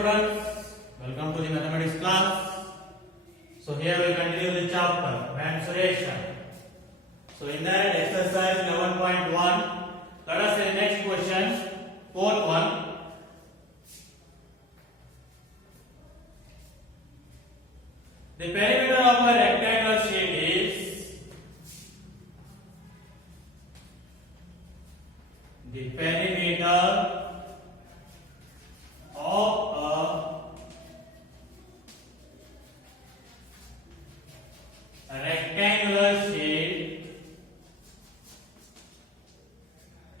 students, welcome to the mathematics class. So here we continue the chapter mensuration. So in that exercise 11.1, let us see the next question, fourth one. The perimeter of a rectangular sheet is the perimeter of a rectangular sheet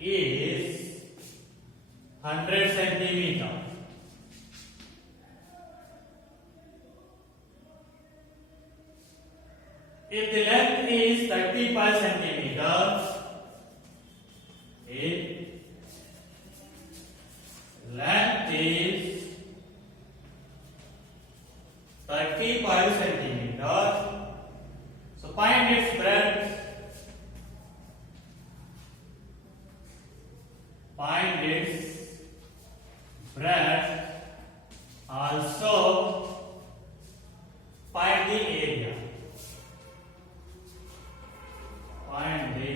is 100 centimeter. If the length is 35 centimeters, if length is 35 centimeters, so find its breadth. Find its breadth. Also find the area. Find the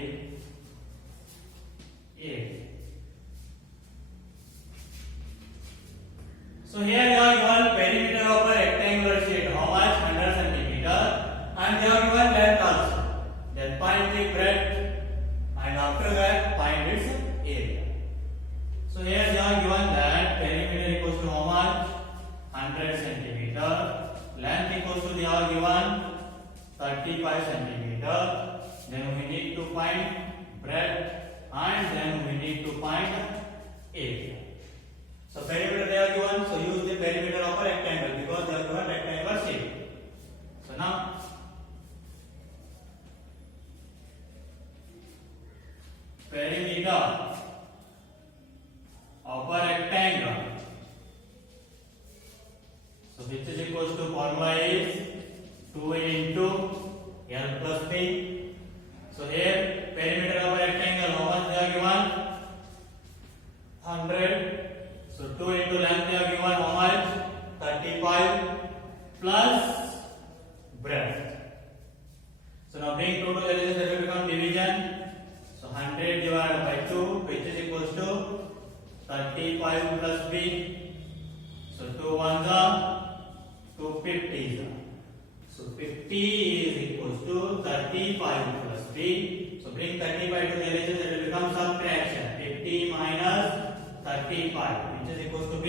area. So here you are given perimeter of a rectangular sheet. How much? 100 centimeter. And they are given length also. Then find the breadth. And after that find its area. So here they are given that perimeter equals to how much? 100 centimeter. Length equals to they are given 35 centimeter. Then we need to find breadth and then we need to find area. So perimeter they are given, so use the perimeter of a rectangle because they are given rectangular shape. So now perimeter of a rectangle. So which is equals to formula is 2 into L plus B. So here perimeter of a rectangle, how much they are given? 100. So 2 into length they are given how much? 35 plus breadth. So now bring 2 to the addition, that will become division. So 100 divided by 2 which is equals to 35 plus B. So 2 ones are 2 50s. So 50 is equals to 35 plus B. So bring 35 to the addition, that will become subtraction. 50 minus 35 which is equals to B.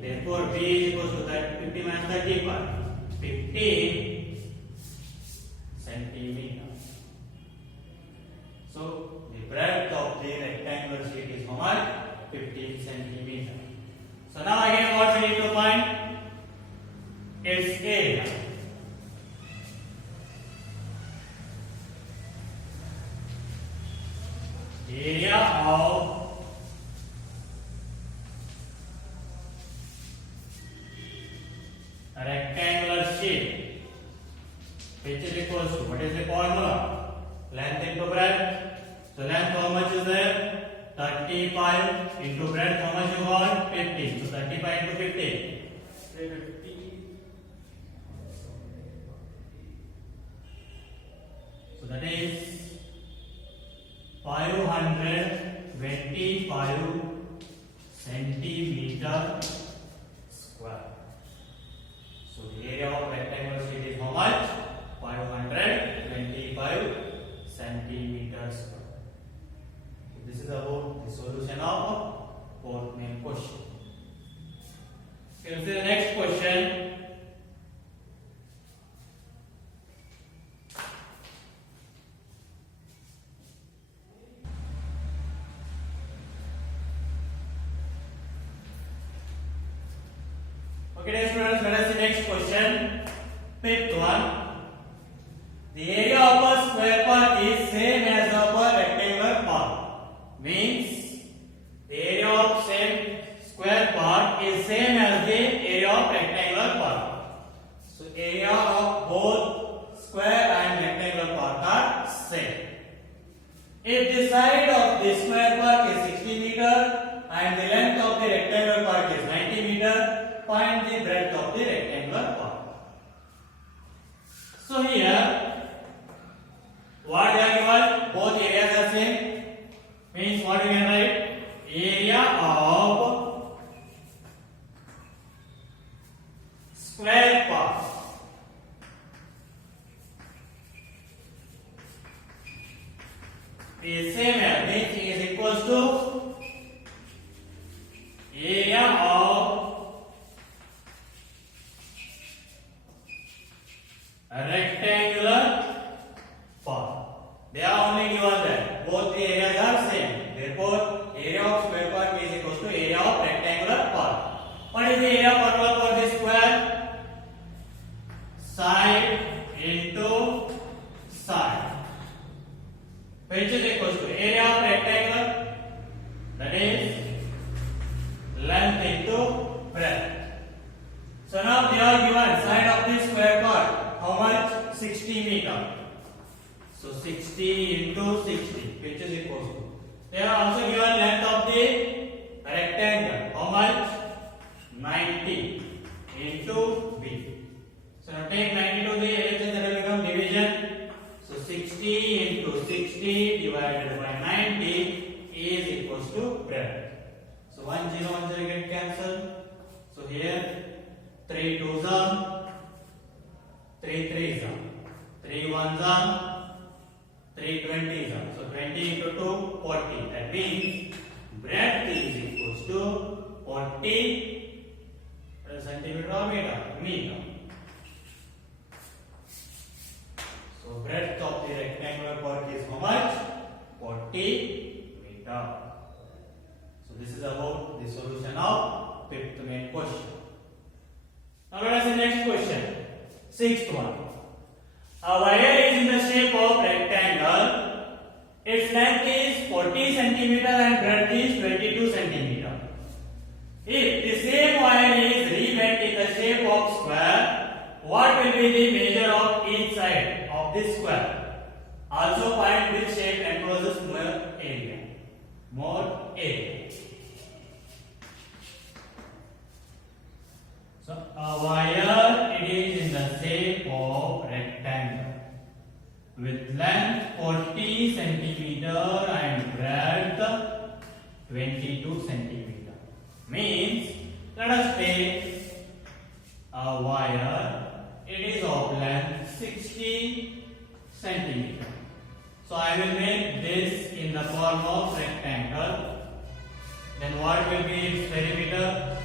Therefore B is equals to 50 minus 35. 50 centimeter. So the breadth of the rectangular sheet is how much? 15 centimeter. So now again what we need to find? Its area. Area of a rectangular sheet which is equals to, what is the formula? Length into breadth. So length how much is there? 35 into breadth how much you got? 50. So 35 into 50. So that is 525 centimeter square. So the area of rectangular sheet is how much? 525 centimeters square. So this is about the solution of fourth main question. You can see the next question. Okay, dear students, let us see next question. Fifth one. The area of a square part is same as of a rectangular part. Means the area of same square part is same as the area of rectangular part. So area of both square and rectangular part are same. If the side of the square part is 60 meter and the length of the rectangular part is 90 meter, find the breadth of the rectangular part. So here, what they are given? Both areas are same. Means what we can write? Area of square part is same here. Means is equals to area of a rectangular part. They are only given that both the areas are same. Therefore, area of square part is equals to area of rectangular part. What is the area formula for this square? Side into side, which is equals to area of rectangle, that is length into breadth. So now they are given side of this square part. How much? 60 meter. So 60 into 60, which is equals to. They are also given length of the rectangle. How much? 90 into B. So now take 90 to the LHS, that will become division. So 60 into 60 divided by 90 is equals to breadth. So 1 0 1 0 get cancelled. So here 3 2s are, 3 3s are, 3 1s are, 3 20s are. So 20 into 2, 40. That means breadth is equals to 40 centimeter or meter. So breadth of the rectangular part is how much? 40 meter. So this is about the solution of fifth main question. Now let us see next question. Sixth one. A wire is in the shape of rectangle. Its length is 40 centimeter and breadth is 22 centimeter. If the same wire is rebent in the shape of square, what will be the measure of each side of this square? Also find which shape encloses more area. More area. So a wire, it is in the shape of rectangle with length 40 centimeter and breadth 22 centimeter. Means, let us take a wire, it is of length 60 centimeter. So I will make this in the form of rectangle. Then what will be its perimeter?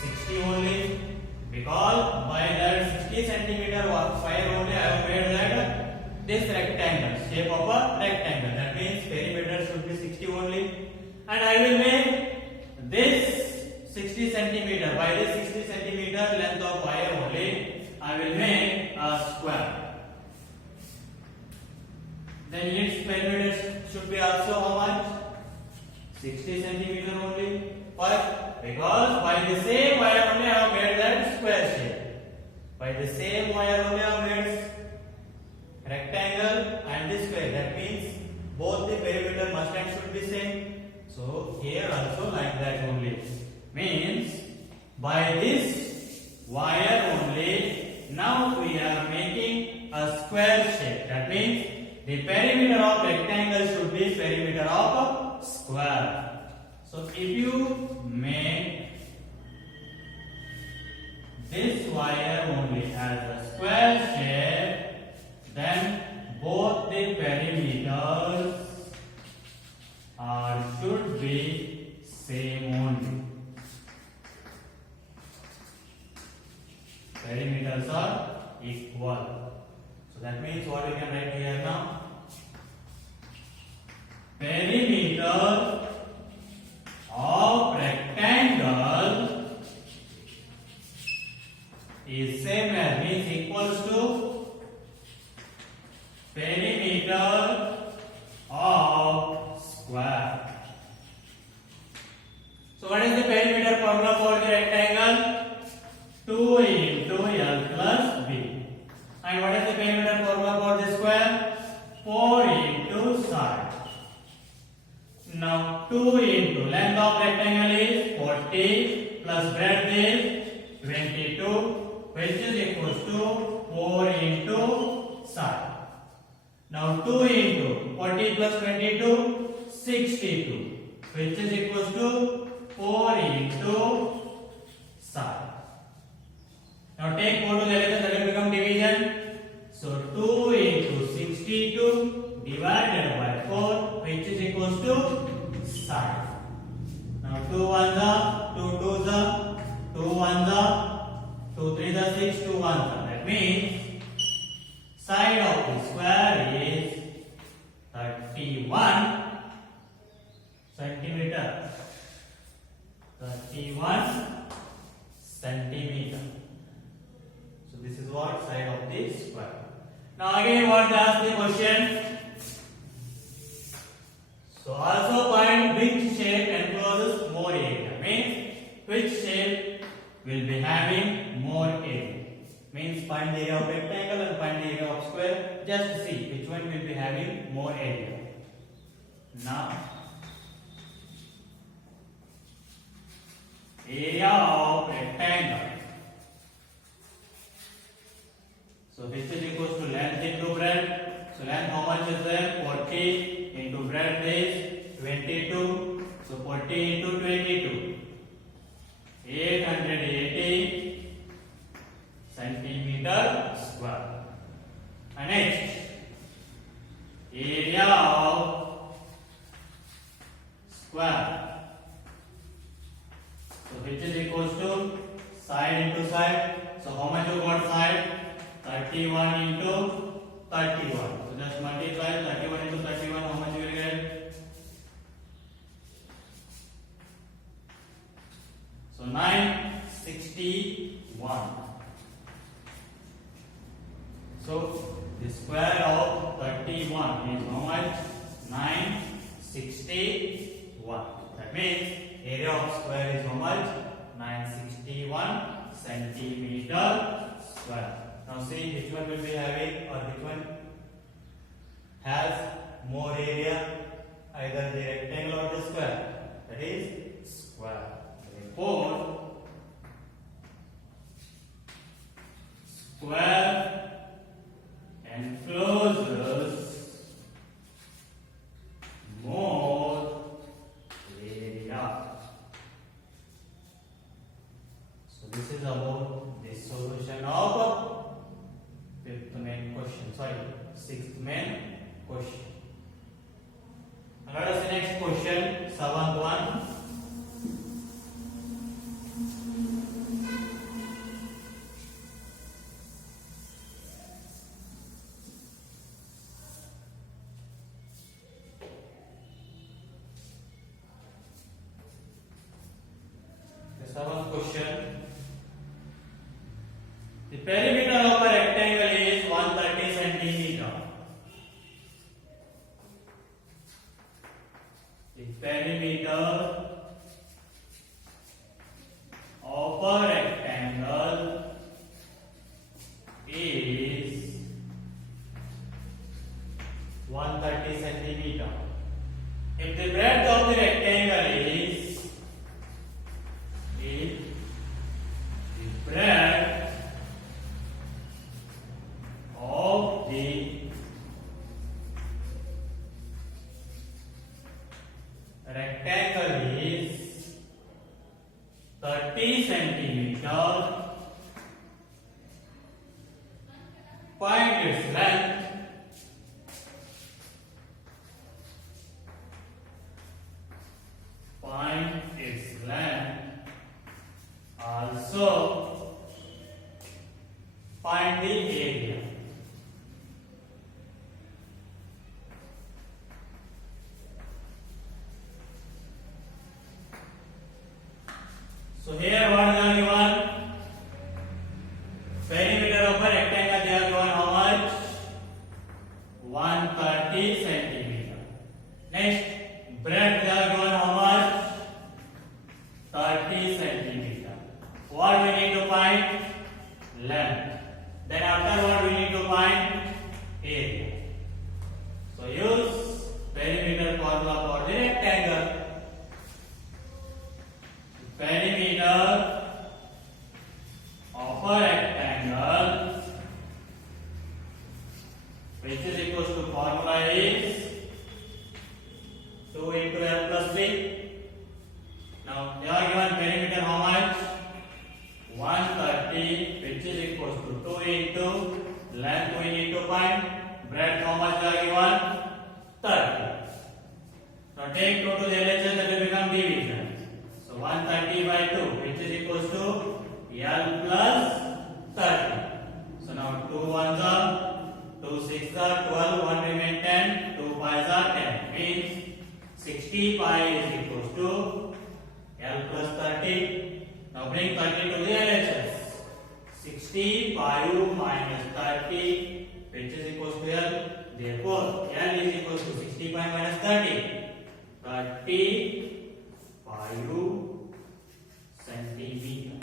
60 only. Because by that 60 centimeter wire only I have made that this rectangle, shape of a rectangle. That means perimeter should be 60 only. And I will make this 60 centimeter. By this 60 centimeter length of wire only, I will make a square. Then its perimeter should be also how much? 60 centimeter only. Why? Because by the same wire only I have made that square shape. By the same wire only I have made rectangle and this square. That means both the perimeter must and should be same. So here also like that only. Means by this wire only now we are making a square shape. That means the perimeter of rectangle should be perimeter of a square. So if you make this wire only as a square shape, then both the perimeters should be same only. Perimeters are equal. So that means what we can write here now? Perimeter of rectangle is same as, means equals to perimeter of square. So what is the perimeter formula for the rectangle? 2 into L plus B. And what is the perimeter formula for the square? 4 into side. Now 2 into length of rectangle is 40 plus breadth is 22, which is equals to 4 into side. Now 2 into 40 plus 22, 62, which is equals to 4 into side. Now take 4 to the other side, that will become division. So 2 into 62 divided by 4, which is equals to side. Now 2 ones are 2 twos are 2 ones are 2 threes are 6, 2 ones are. That means side of the square is 31 centimeter. 31 centimeter. So this is what side of the square. Now again what they ask the question. So also find which shape encloses more area. Means which shape will be having more area. Means find the area of rectangle and find the area of square. Just see which one will be having more area. Now area of rectangle. So this is equals to length into breadth. So length how much is there? 40 into breadth is 22. So 40 into 22. 880 centimeter square. And next, area of square. So which is equals to side into side. So how much you got side? 31 into 31. So just multiply 31 into 31. How much you will get? So 961. So the square of 31 is how much? 961. That means area of square is how much? 961 centimeter square. Now see which one will be having or which one has more area, either the rectangle or the square. That is square. Therefore, square encloses more area. So this is about the solution of fifth main question. Sorry, sixth main question. And let us see next question, seventh one. The seventh question. The perimeter of a rectangle is 130 centimeter. The perimeter of a rectangle is 130 centimeter. If the breadth of the rectangle is the breadth of the rectangle is 30 centimeter, find its length. Find its length. Also find the area. So here what is given? Perimeter of a rectangle they are given how much? 130 centimeter. Next, breadth they are given how much? 30 centimeter. What we need to find? Length. Then afterward we need to find area. So use perimeter formula for the rectangle. Perimeter take total LHS, that will become division. So 130 by 2, which is equals to L plus 30. So now 2 ones are 2 6 are 12, 1 remain 10, 2 5s are 10. Means 60 pi is equals to L plus 30. Now bring 30 to the LHS. 60 pi minus 30, which is equals to L. Therefore, L is equals to 60 pi minus 30. 30 pi centimeter.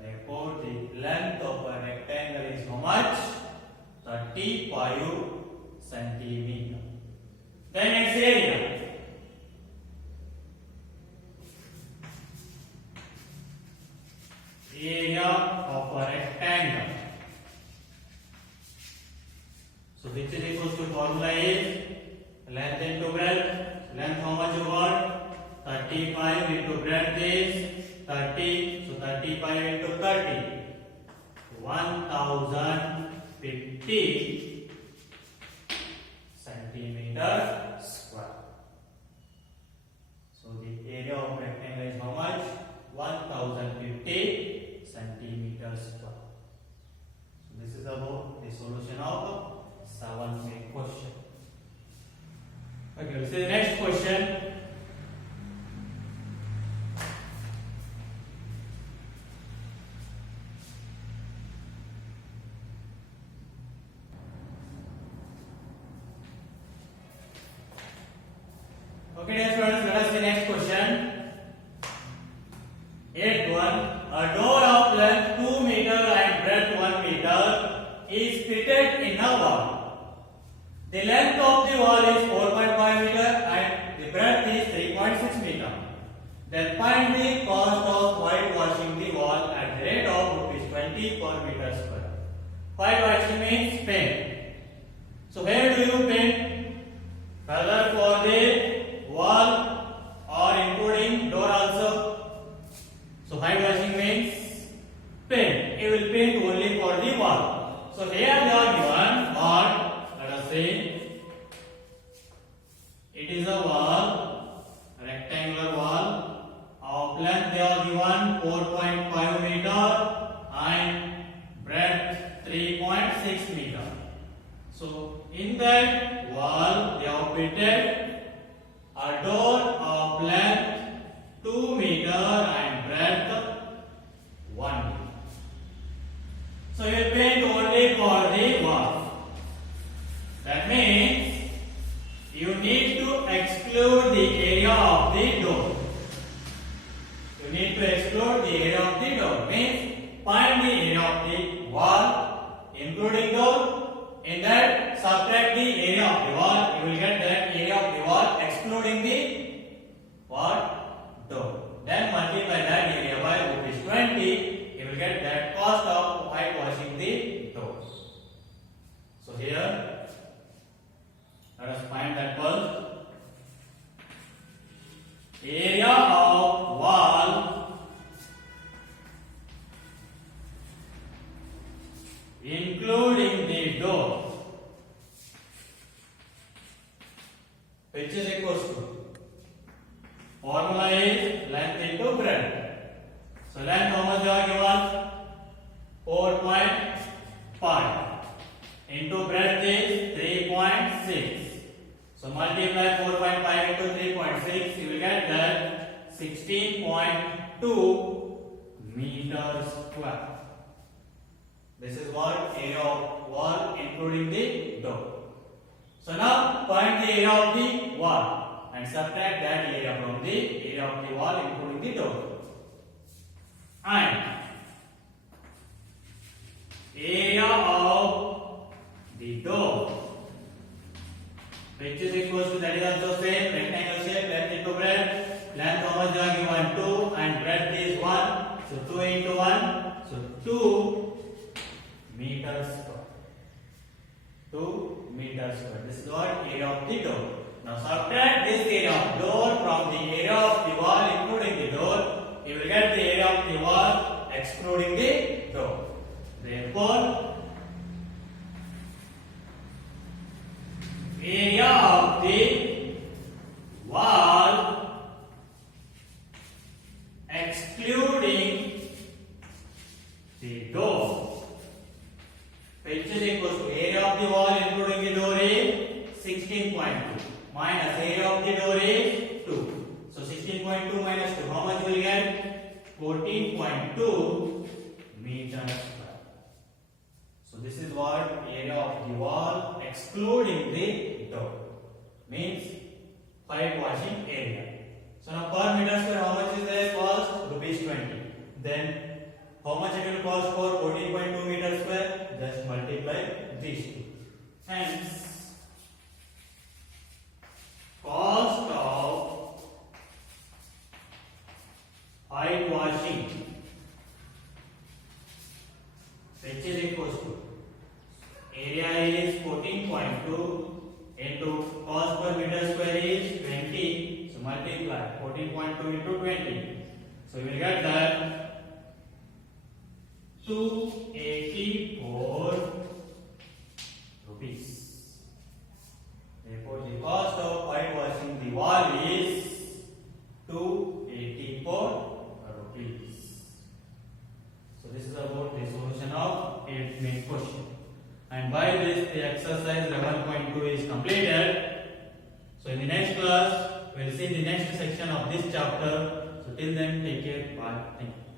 Therefore, the length of a rectangle is how much? 30 pi centimeter. Then its area. Area of a rectangle. So which is equals to formula is length into breadth. Length how much you got? 35 into breadth is 30. So 35 into 30. 1050 centimeter square. So the area of rectangle is how much? 1050 centimeters square. So this is about the solution of 7th question. Okay, let's see the next question. Okay, dear students, let us see next question. 8.1. A door of length 2 meter and breadth 1 meter is fitted in a wall. The length of the wall is 4.5 meter and the breadth is 3.6 meter. Then find the cost of whitewashing the wall at the rate of ₹20 per meter square. Whitewashing means paint. So where do you paint? Whether for the wall or including door also. So whitewashing means paint. It will paint only for the wall. So here they are given what? Let us say it is a wall, rectangular wall of length they are given 4.5 meter and breadth 3.6 meter. So in that wall they have fitted a door of length 2 meter and breadth 1 meter. So you paint only for the wall. That means you need to exclude the area of the door. You need to exclude the area of the door. Means find the area of the wall including door. In that subtract the area of the wall. You will get that area of the wall excluding the what? Door. Then multiply that area by ₹20. You will get that cost of whitewashing the doors. So here, let us find that first. Area of wall including the door, which is equals to formula is length into breadth. So length how much you are given? 4.5 into breadth is 3.6. So multiply 4.5 into 3.6, you will get that 16.2 meters square. This is what area of wall including the door. So now find the area of the wall and subtract that area from the area of the wall including the door. And area of the door, which is equals to, that is also same, rectangle shape, length into breadth. Length how much are given? 2 and breadth is 1. So 2 into 1. So 2 meters square. 2 meters square. This is what area of the door. Now subtract this area of door from the area of the wall including the door. You will get the area of the wall excluding the door. Therefore, area of the minus area of the door is 2. So 16.2 minus 2, how much will get? 14.2 meters square. So this is what area of the wall excluding the door means pipe washing area. So now per meter square how much is the cost? Rupees 20. Then how much it will cost for 14.2 meters square? Just multiply these two. Hence, cost of pipe washing which is equals to area is 14.2 into cost per meter square is 20. So multiply 14.2 into 20. So we will get that 284 rupees. Therefore, the cost of pipe washing the wall is 284 rupees. So this is about the solution of 8th main question. And by this, the exercise 11.2 is completed. So in the next class, we will see the next section of this chapter. So till then, take care. Bye. Thank you.